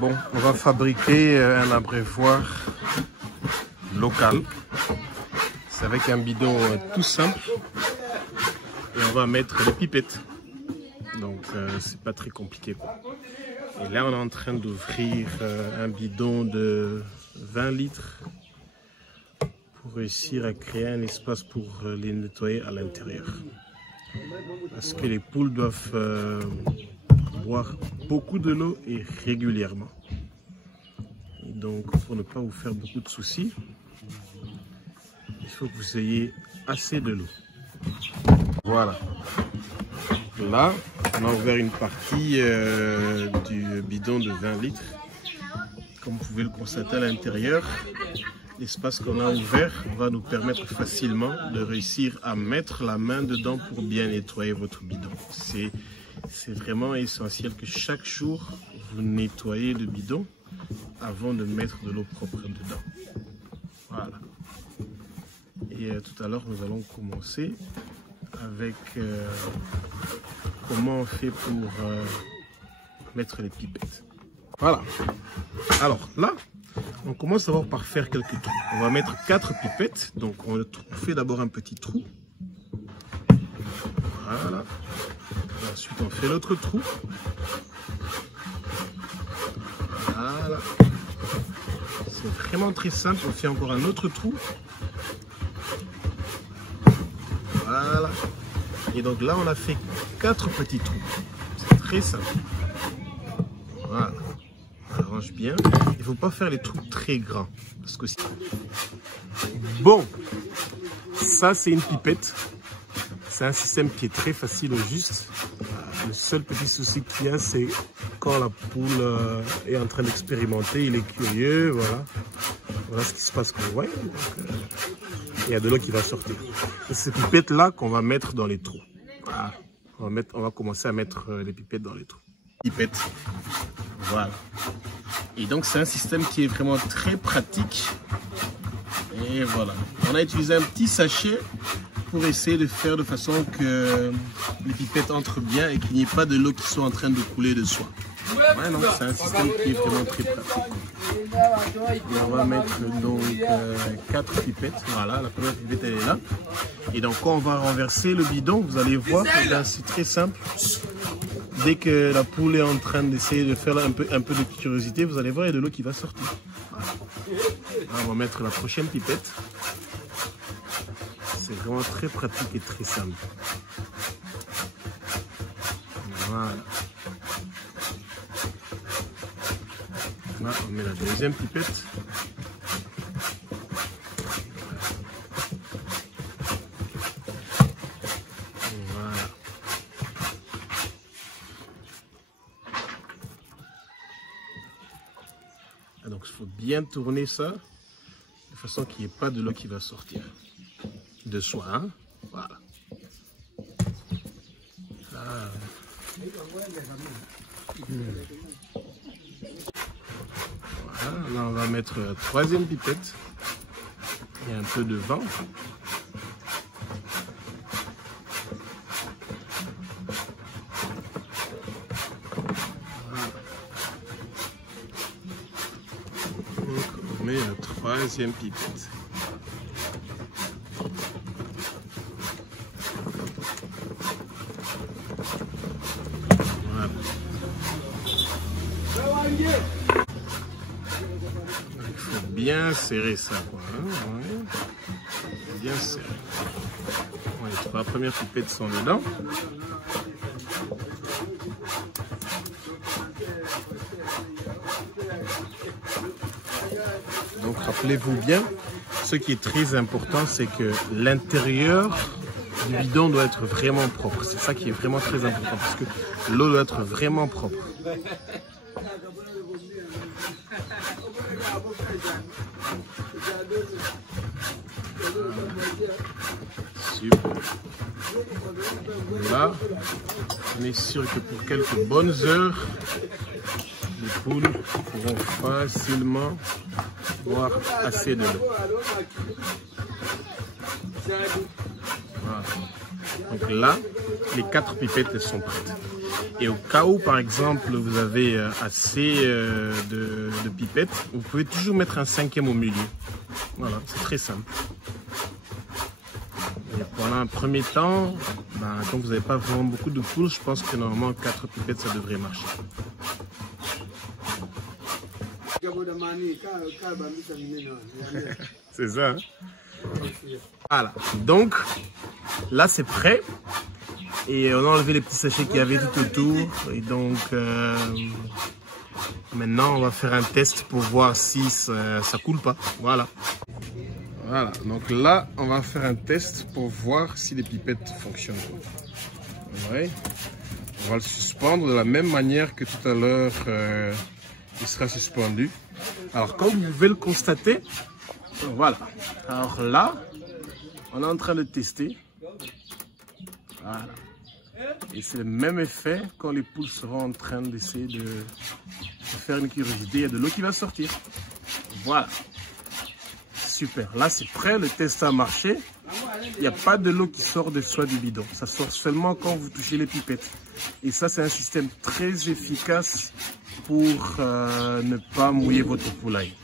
Bon, on va fabriquer un abreuvoir local. C'est avec un bidon tout simple. Et on va mettre les pipettes. Donc c'est pas très compliqué quoi. Et là on est en train d'ouvrir un bidon de 20 litres pour réussir à créer un espace pour les nettoyer à l'intérieur. Parce que les poules doivent boire beaucoup de l'eau et régulièrement. Et donc pour ne pas vous faire beaucoup de soucis, il faut que vous ayez assez de l'eau. Voilà. Là, on a ouvert une partie du bidon de 20 litres. Comme vous pouvez le constater à l'intérieur, l'espace qu'on a ouvert va nous permettre facilement de réussir à mettre la main dedans pour bien nettoyer votre bidon. C'est vraiment essentiel que chaque jour, vous nettoyez le bidon avant de mettre de l'eau propre dedans. Voilà. Et tout à l'heure, nous allons commencer avec comment on fait pour mettre les pipettes. Voilà. Alors là, on commence d'abord par faire quelques trous. On va mettre 4 pipettes. Donc on fait d'abord un petit trou. Voilà. Ensuite on fait l'autre trou. Voilà. C'est vraiment très simple. On fait encore un autre trou. Voilà. Et donc là, on a fait 4 petits trous. C'est très simple. Voilà. On arrange bien. Il ne faut pas faire les trous très grands. Parce que bon, ça c'est une pipette. C'est un système qui est très facile au juste. Le seul petit souci qu'il y a, c'est quand la poule est en train d'expérimenter, il est curieux. Voilà. Voilà ce qui se passe. Vous voyez. Il y a de l'eau qui va sortir. C'est ces pipettes là qu'on va mettre dans les trous. Voilà. On va commencer à mettre les pipettes dans les trous. Pipettes. Voilà. Et donc c'est un système qui est vraiment très pratique. Et voilà. On a utilisé un petit sachet pour essayer de faire de façon que les pipettes entrent bien et qu'il n'y ait pas de l'eau qui soit en train de couler de soi. Ouais, donc c'est un système qui est vraiment très pratique. Et on va mettre donc 4 pipettes. Voilà, la première pipette elle est là. Et donc quand on va renverser le bidon, vous allez voir, c'est très simple. Dès que la poule est en train d'essayer de faire un peu de curiosité, vous allez voir, il y a de l'eau qui va sortir. Voilà. Là, on va mettre la prochaine pipette. C'est vraiment très pratique et très simple. Voilà. Là, on met la deuxième pipette. Voilà. Ah, donc il faut bien tourner ça de façon qu'il n'y ait pas de l'eau qui va sortir de soi. Hein? Voilà. Ah. Voilà, là on va mettre la troisième pipette et un peu de vent. Voilà. Donc on met la troisième pipette. Voilà. Il faut bien serrer ça, quoi. Hein, ouais. Bien serré. Bon, les 3 premières pipettes sont dedans. Donc rappelez-vous bien, ce qui est très important, c'est que l'intérieur du bidon doit être vraiment propre. C'est ça qui est vraiment très important, parce que l'eau doit être vraiment propre. Super. Là, on est sûr que pour quelques bonnes heures, les poules pourront facilement boire assez de l'eau. Voilà. Donc là, les 4 pipettes sont prêtes. Et au cas où, par exemple, vous avez assez de pipettes, vous pouvez toujours mettre un 5e au milieu. Voilà, c'est très simple. Et pendant un premier temps, comme vous n'avez pas vraiment beaucoup de poules, je pense que normalement 4 pipettes, ça devrait marcher. C'est ça, hein? Voilà, donc là c'est prêt. Et on a enlevé les petits sachets qu'il y avait tout autour. Et donc maintenant on va faire un test pour voir si ça coule pas. Voilà. Voilà, donc là on va faire un test pour voir si les pipettes fonctionnent. Ouais. On va le suspendre de la même manière que tout à l'heure il sera suspendu. Alors comme vous pouvez le constater, voilà. Alors là, on est en train de tester. Voilà. Et c'est le même effet quand les poules seront en train d'essayer de faire une curiosité. Il y a de l'eau qui va sortir. Voilà. Super. Là, c'est prêt. Le test a marché. Il n'y a pas de l'eau qui sort de soi du bidon. Ça sort seulement quand vous touchez les pipettes. Et ça, c'est un système très efficace pour ne pas mouiller votre poulailler.